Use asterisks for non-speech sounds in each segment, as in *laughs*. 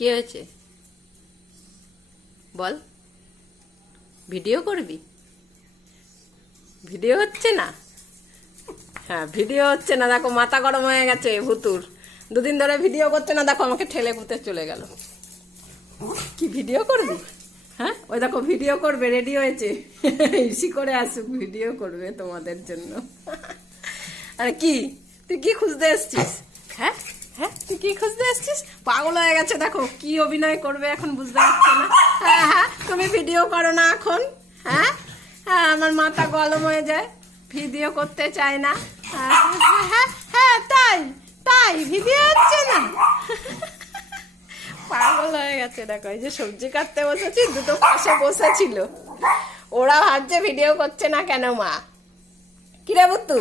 কি হয়েছে? বল। ভিডিও করবি? ভিডিও হচ্ছে না? হ্যাঁ ভিডিও হচ্ছে না। দেখো, মাথা গরম হয়ে গেছে ভুতুর। দুদিন ধরে ভিডিও করছে না, দেখো, আমাকে ঠেলে কুতে চলে গেল। কি ভিডিও করবি? হ্যাঁ ওই দেখো, ভিডিও করবে, রেডি হয়েছে। ইসি করে আসুক, ভিডিও করবে তোমাদের জন্য। আরে কি? তুই কি খুঁজতে এসছিস? হ্যাঁ? হ্যাঁ তুই কি খুঁজতে এসছিস? পাগল হয়ে গেছে দেখো কি অভিনয় করবে এখন বুঝতে পারছ না। হ্যাঁ হ্যাঁ তুমি ভিডিও করো না এখন হ্যাঁ? হ্যাঁ আমার মাথা গরম হয়ে যায় ভিডিও করতে চায় না। হ্যাঁ হ্যাঁ, হ্যাঁ হ্যাঁ তাই তাই ভিডিও হচ্ছে না। পাগল হয়ে গেছে দেখো এই যে সবজি কাটতে বসেছি দুটো পাশে বসেছিল। ওরা ভাবছে ভিডিও করছে না কেন মা? কিরে বুতু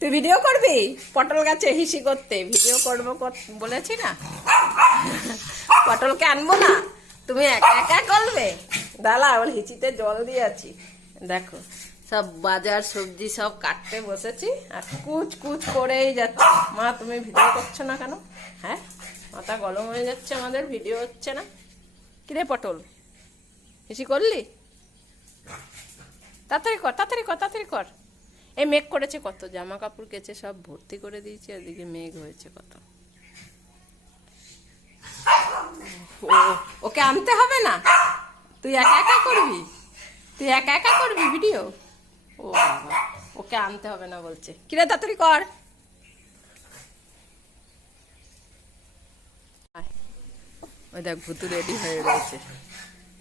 তুই ভিডিও করবি? পটল গাছে হিসি করতে। ভিডিও করব কর- বলেছি না? পটলকে আনব না? তুমি একা একা করবে? দালা ওর হিচিতে জল দিয়েছি দেখো, সব বাজার, সবজি সব কাটতে বসেছি আর কুচ কুচ করেই যাচ্ছে। মা, তুমি ভিডিও করছ না কেন? হ্যাঁ? মাথা গরম হয়ে যাচ্ছে আমাদের ভিডিও হচ্ছে না। কিরে পটল? হিসি করলি? তাড়াতাড়ি কর তাড়াতাড়ি কর তাড়াতাড়ি কর। এই মেঘ করেছে কত জামা কাপড় কেচে সব ভর্তি করে দিয়েছি, এদিকে মেঘ হয়েছে কত। ওকে আনতে হবে না? তুই একা একা করবি? তুই একা একা করবি ভিডিও? ও বাবা, ওকে আনতে হবে না বলছে। কিরে তাড়াতাড়ি কর। ওই দেখ, ভুতু রেডি হয়ে রয়েছে।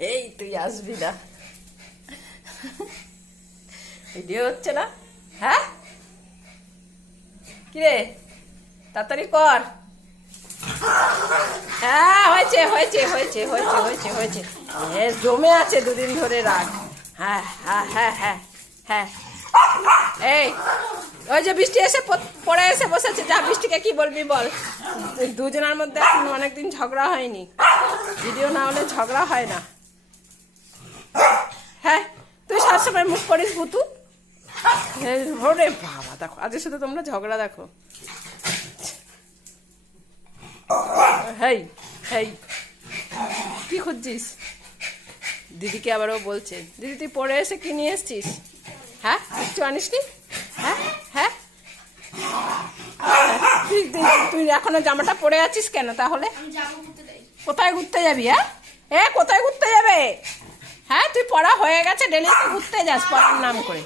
এই, তুই আসবি না। ভিডিও হচ্ছে না? হ্যাঁ? কিরে, তাড়াতাড়ি কর। হ্যাঁ হয়েছে হয়েছে হয়েছে হয়েছে হয়েছে হয়েছে। জমে আছে দুদিন ধরে রাগ। হ্যাঁ হ্যাঁ হ্যাঁ হ্যাঁ হ্যাঁ। এই, ওই যে বৃষ্টি এসে পড়ে এসে বসেছে। যা বৃষ্টিকে কি বলবি বল। দুজনের মধ্যে এখন অনেকদিন ঝগড়া হয়নি। ভিডিও না হলে ঝগড়া হয় না। হ্যাঁ তুই সবসময় মুখ করিস ভুতু ওরে বাবা দেখো আজকের সাথে তোমরা ঝগড়া দেখো। হেই হেই কি খুঁজছিস? দিদিকে আবারও বলছে দিদি তুই পরে এসে কি নিয়ে এসছিস? হ্যাঁ? কিছু আনিসনি? হ্যাঁ? হ্যাঁ? তুই তুই- এখনও জামাটা পরে আছিস কেন তাহলে? কোথায় ঘুরতে যাবি হ্যাঁ? এ কোথায় ঘুরতে যাবে? হ্যাঁ তুই পড়া হয়ে গেছে ডেলি ঘুরতে যাস পড়ার নাম করে।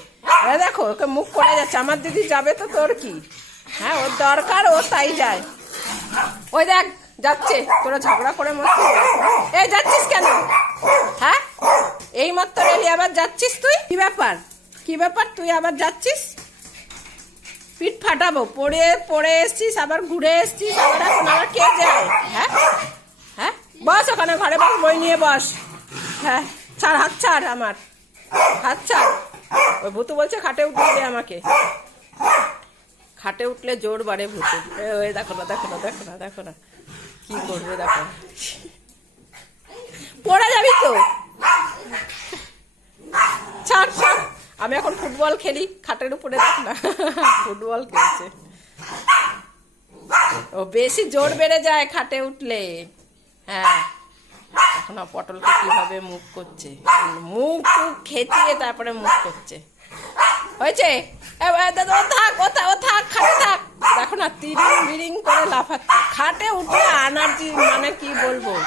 এ দেখো, ওকে মুখ করে যাচ্ছে। আমার দিদি যাবে তো, তোর কি? হ্যাঁ ওর দরকার, ও তাই যায়। ওই দেখ, যাচ্ছে। তোরা ঝগড়া করে মরছিস এই, যাচ্ছিস কেন? হ্যাঁ? এই মাত্র এলি আবার যাচ্ছিস তুই? কি ব্যাপার? কি ব্যাপার? তুই আবার যাচ্ছিস? পিঠ ফাটাবো। পড়ে পড়ে এসছিস, আবার ঘুরে এসছিস, আবার এখন আবার কে যায়? হ্যাঁ? হ্যাঁ? বস ওখানে, ঘরে বস, বই নিয়ে বস। হ্যাঁ ছাড়, হাত ছাড় আমার। হাত ছাড়। ওই ভূতু বলছে, খাটে উঠে দে আমাকে। খাটে উঠলে জোর বাড়ে ভূতে। ওই দেখো না দেখো না দেখো না দেখো না। কি করবে, দেখো পড়া যাবি তো। ছাড় ছাড়। আমি এখন ফুটবল খেলি, খাটের উপরে দেখ না। ফুটবল খেলছে। ও বেশি জোর বেড়ে যায় খাটে উঠলে। হ্যাঁ। এখন পটলকে কীভাবে মুখ করছে? মুখ টুক খেচিয়ে তারপরে মুখ করছে। হয়েছে? থাক, ও থাক ও থাক, খাটে থাক। দেখো না, তিরিং বিরিং করে লাফাচ্ছে। খাটে উঠে এনার্জি মানে কি বলব?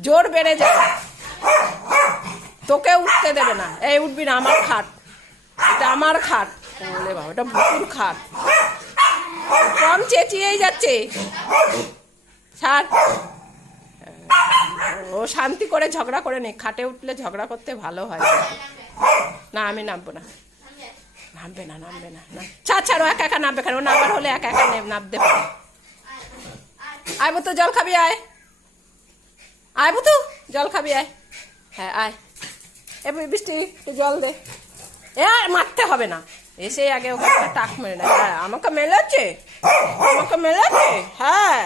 জোর বেড়ে যায়। তোকে উঠতে দেবে না। এই, উঠবি না, আমার খাট। এটা আমার খাট। বলে বাবা, এটা ভুতুর খাট। কম চেঁচিয়েই যাচ্ছে। ছাড়। ও শান্তি করে ঝগড়া করে নে, খাটে উঠলে ঝগড়া করতে ভালো হয়। না, আমি নামবো না। নামবে না নামবে না না ছাড় ছাড় একা একা নামবে কেন? ও নামবার হলে একা একা নামতে পারে আয় তো জল খাবি, আয়। আয় তো জল খাবি, আয়। হ্যাঁ আয়। এ বৃষ্টি, একটু জল দে। এ মারতে হবে না। এসে আগে ওখানে টাক মেরে না। হ্যাঁ আমাকে মেলেছে আমাকে মেলেছে হ্যাঁ।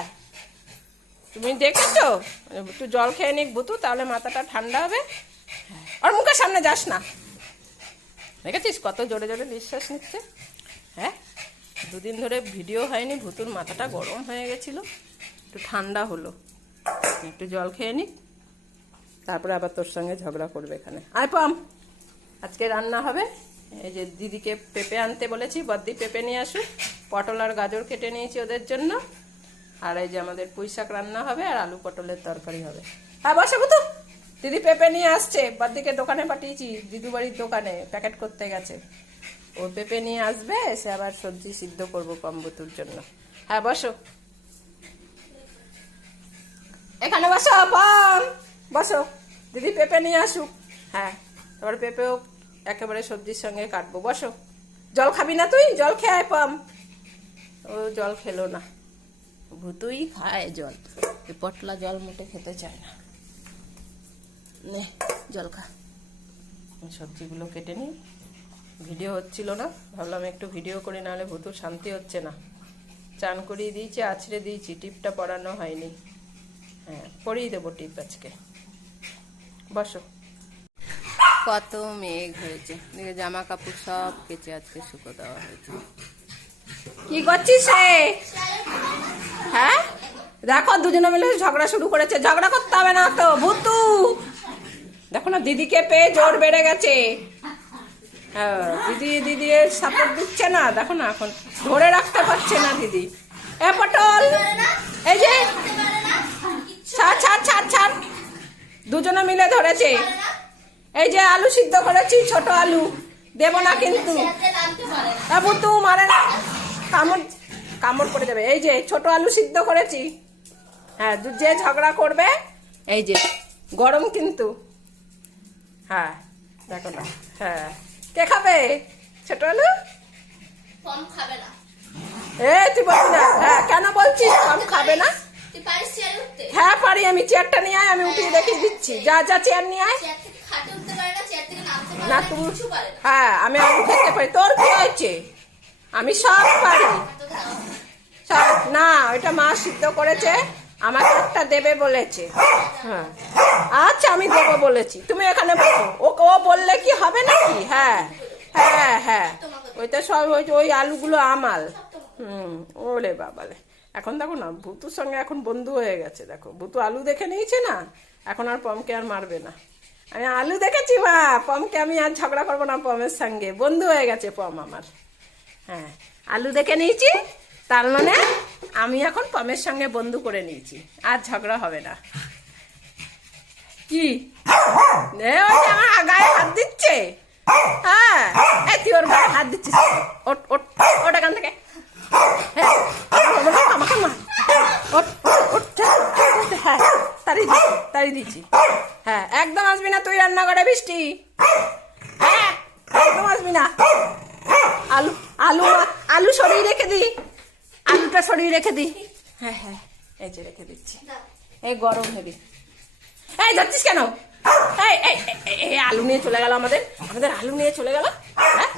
তুমি দেখেছ? একটু জল খেয়ে নিক বুতু, তাহলে মাথাটা ঠান্ডা হবে। আর মুখের সামনে যাস না। দেখেছিস কত জোরে জোরে নিঃশ্বাস নিচ্ছে? হ্যাঁ? দুদিন ধরে ভিডিও হয়নি, ভুতুর মাথাটা গরম হয়ে গেছিল। একটু ঠান্ডা হলো। একটু জল খেয়ে নি তারপরে আবার তোর সঙ্গে ঝগড়া করবে এখানে। আয় পাম আজকে রান্না হবে। এই যে দিদিকে পেঁপে আনতে বলেছি, বদ্দি পেঁপে নিয়ে আসুক। পটল আর গাজর কেটে নিয়েছি ওদের জন্য। আর এই যে আমাদের পুঁই শাক রান্না হবে আর আলু পটলের তরকারি হবে। হ্যাঁ বসে তো দিদি পেঁপে নিয়ে আসছে। বদ্দিকে দোকানে পাঠিয়েছি। দিদু বাড়ির দোকানে প্যাকেট করতে গেছে। ও পেঁপে নিয়ে আসবে এসে আবার সবজি সিদ্ধ করব কম্বতুর জন্য। হ্যাঁ বসো। এখানে বসো পাম বসো। দিদি পেঁপে নিয়ে আসুক। হ্যাঁ তারপরে পেঁপেও একেবারে সবজির সঙ্গে কাটবো। বসো। জল খাবি না তুই? জল খেয়ে পাম ও জল খেলো না। ভুতুই খায় জল। এই পটলা জল মোটে খেতে চায় না। নে জল খা। সবজিগুলো কেটে নিই। ভিডিও হচ্ছিল না। ভাবলাম একটু ভিডিও করে নাহলে ভুতু শান্তি হচ্ছে না। চান করিয়ে দিয়েছি আছড়ে দিয়েছি। টিপটা পরানো হয়নি। হ্যাঁ পরিয়ে দেবো টিপ আজকে। বসো। কত মেঘ হয়েছে। দিকে জামা কাপড় সব কেচে আজকে শুকো দেওয়া হয়েছে। কি করছিস রে? দেখো, দুজনে মিলে ঝগড়া শুরু করেছে। ঝগড়া করতে হবে না তো, ভুতু। দেখো না, দিদিকে পেয়ে জোর বেড়ে গেছে। হ্যাঁ দিদি দিদি সাপোর্ট দিচ্ছে না। দেখো না, এখন ধরে রাখতে পারছে না দিদি। এ, পটল! এই যে, ছাড় ছাড় ছাড় ছাড়। দুজনে মিলে ধরেছে। এই যে আলু সিদ্ধ করেছি, ছোট আলু। দেব না কিন্তু। মারে না। কামড় কামড় পড়ে যাবে। এই যে, ছোট আলু সিদ্ধ করেছি। হ্যাঁ যে ঝগড়া করবে এই যে গরম কিন্তু। হ্যাঁ দেখো না হ্যাঁ। কে খাবে? ছোট আলু? কম খাবে না। এ তুই বলবি না। হ্যাঁ কেন বলছিস? কম খাবে না? হ্যাঁ পারি আমি চেয়ারটা নিয়ে আয় আমি উঠিয়ে দেখিয়ে দিচ্ছি। যা যা চেয়ার নিয়ে আয়। না তুমি হ্যাঁ আমি আমি খেতে পারি। তোর কি হয়েছে? আমি সব পারি। সব না ওইটা মা সিদ্ধ করেছে। আমাকে একটা দেবে বলেছে। হ্যাঁ। আচ্ছা আমি দেবো বলেছি। তুমি এখানে বসো। ও ও বললে কি হবে নাকি? হ্যাঁ। হ্যাঁ হ্যাঁ। ওইটা সব ওই ওই আলুগুলো আমাল। হুম, ওরে বাবালে এখন দেখো না, ভুতুর সঙ্গে এখন বন্ধু হয়ে গেছে, দেখো। ভুতু আলু দেখে নিয়েছে না? এখন আর পমকে আর মারবে না। আমি আলু দেখেছি, মা! পমকে আমি আর ঝগড়া করব না পমের সঙ্গে। বন্ধু হয়ে গেছে পম আমার। হ্যাঁ। আলু দেখে নিয়েছি, তার মানে আমি এখন পমের সঙ্গে বন্ধু করে নিয়েছি আর ঝগড়া হবে না। কি? আমার গায়ে হাত দিচ্ছে? হ্যাঁ তুই ওর গায়ে হাত দিচ্ছিস। ওট এখান থেকে। হ্যাঁ, একদম আসবি না তুই রান্না করে বৃষ্টি। হ্যাঁ একদম আসবি না। আলু আলু আলু সরিয়ে রেখে দি। আলুটা সরিয়ে রেখে দিই। হ্যাঁ হ্যাঁ এই যে রেখে দিচ্ছি। এই গরম হেবি। এই ধরছিস কেন? এই এই আলু নিয়ে চলে গেল আমাদের। আমাদের আলু নিয়ে চলে গেল। হ্যাঁ?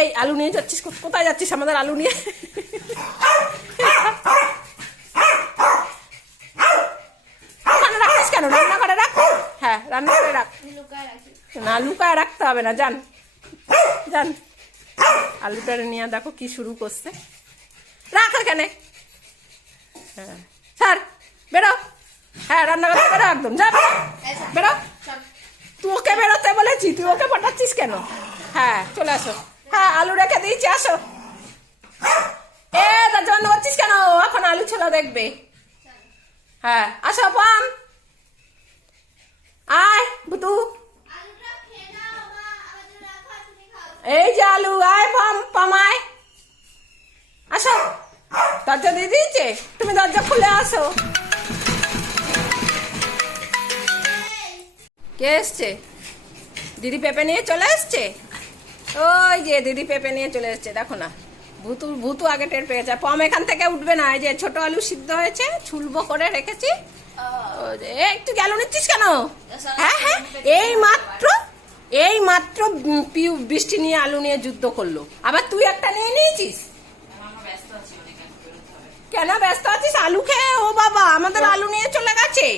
এই আলু নিয়ে যাচ্ছিস? কোথায় যাচ্ছিস আমাদের আলু নিয়ে ওখানে রাখিস কেন রান্নাঘরে রাখ হ্যাঁ রান্নাঘরে রাখ আমি লুকায় রাখি না লুকায় রাখতে হবে না, যান। যান। আলুটা নিয়ে দেখো কি শুরু করছে। রাখ এখানে হ্যাঁ। স্যার বেরো। হ্যাঁ রান্না করতে একদম যা বেরো। বেরো তুই ওকে বেরোতে বলেছি, তুই ওকে পাঠাচ্ছিস কেন? হ্যাঁ চলে আসো। হ্যাঁ আলু রেখে দিয়েছি, আসো। এ তার জন্য হচ্ছিস কেন? এখন আলু ছিল দেখবে। হ্যাঁ আসো পাম আয় বুতু আলুটা খেয়ে নাও মা আমাদের রাখো আর তুমি খাও এই যে আলু আয় পাম পামায় আসো দরজা দিয়ে দিয়েছে তুমি দরজা খুলে আসো। কে এসছে? দিদি পেঁপে নিয়ে চলে এসছে? ওই যে দিদি পেঁপে নিয়ে চলে এসছে দেখো না। ভুতু ভুতু আগে টের পেয়েছে পম এখান থেকে উঠবে না এই যে ছোট আলু সিদ্ধ হয়েছে ছুলবো করে রেখেছি। একটু গেল নিচ্ছিস কেন? হ্যাঁ হ্যাঁ এই মাত্র এই মাত্র বৃষ্টি নিয়ে আলু নিয়ে যুদ্ধ করল। আবার তুই একটা নিয়ে নিয়েছিস? কেন ব্যস্ত আছিস? আলু খেয়ে ও বাবা আমাদের আলু নিয়ে চলে গেছে।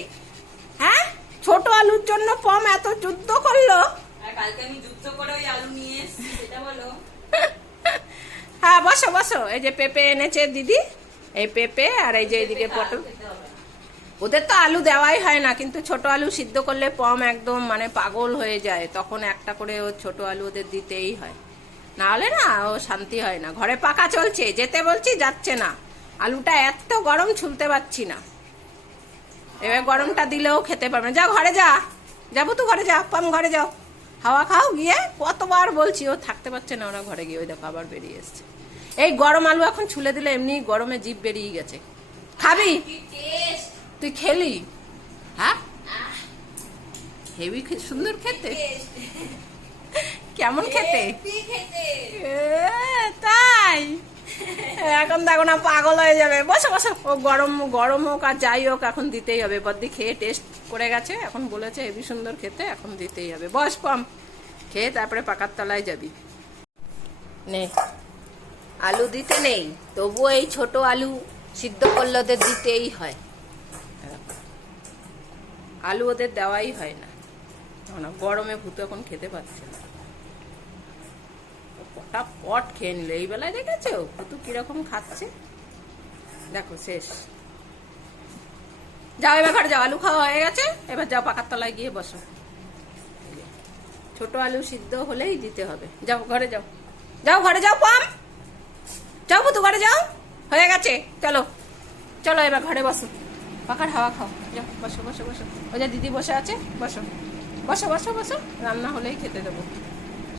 হ্যাঁ? ছোট আলুর জন্য পম এত যুদ্ধ করল। কালকে আমি যুদ্ধ করে ওই আলু নিয়ে এসেছি সেটা বলো। *laughs* হ্যাঁ বসো বসো। এই যে পেঁপে এনেছে দিদি এই পেঁপে আর এই যে এইদিকে পটল। ওদের তো আলু দেওয়াই হয় না কিন্তু ছোট আলু সিদ্ধ করলে পম একদম মানে পাগল হয়ে যায়। তখন একটা করে ও ছোট আলু ওদের দিতেই হয়। না হলে না ও শান্তি হয় না। ঘরে পাকা চলছে যেতে বলছি যাচ্ছে না। আলুটা এত গরম ছুলতে পারছি না। এবার গরমটা দিলেও খেতে পারবে না। যা ঘরে যা। যাব তো ঘরে যা। পাম ঘরে যাও। হাওয়া খাও গিয়ে কতবার বলছি ও থাকতে পারছে না ওরা ঘরে গিয়ে ওই দেখো আবার বেরিয়ে এসছে। এই গরম আলু এখন ছুলে দিলে এমনি গরমে জিভ বেরিয়ে গেছে। খাবি? তুই খেলি? হ্যাঁ? হেভি সুন্দর খেতে। কেমন খেতে? তাই। এখন দেখো না, পাগল হয়ে যাবে। বসে বসে। ও গরম গরম হোক আর যাই হোক, এখন দিতেই হবে। বদ্দি খেয়ে টেস্ট করে গেছে, এখন বলেছে হেভি সুন্দর খেতে, এখন দিতেই হবে। বস, পাম। খেয়ে তারপরে পাকার তলায় যাবি। নে। আলু দিতে নেই, তবুও এই ছোট আলু সিদ্ধ করলে ওদের দিতেই হয়। আলু ওদের দেওয়াই হয় না। গরমে ভূত এখন খেতে পাচ্ছে না। পট খেয়ে নিল। এই বেলায় দেখেছ? ভুতু কীরকম খাচ্ছে। দেখো, শেষ। যাও, এবার ঘরে যাও। আলু খাওয়া হয়ে গেছে। এবার যাও পাকার তলায় গিয়ে বসো। ছোট আলু সিদ্ধ হলেই দিতে হবে। যাও, ঘরে যাও। যাও, ঘরে যাও, পাম। যাও ভুতু ঘরে যাও। হয়ে গেছে। চলো। চলো, এবার ঘরে বসো। পাকার হাওয়া খাও। যাও, বসো বসো বসো। ওই যা দিদি বসে আছে। বসো। বসো বসো বসো। রান্না হলেই খেতে দেবো।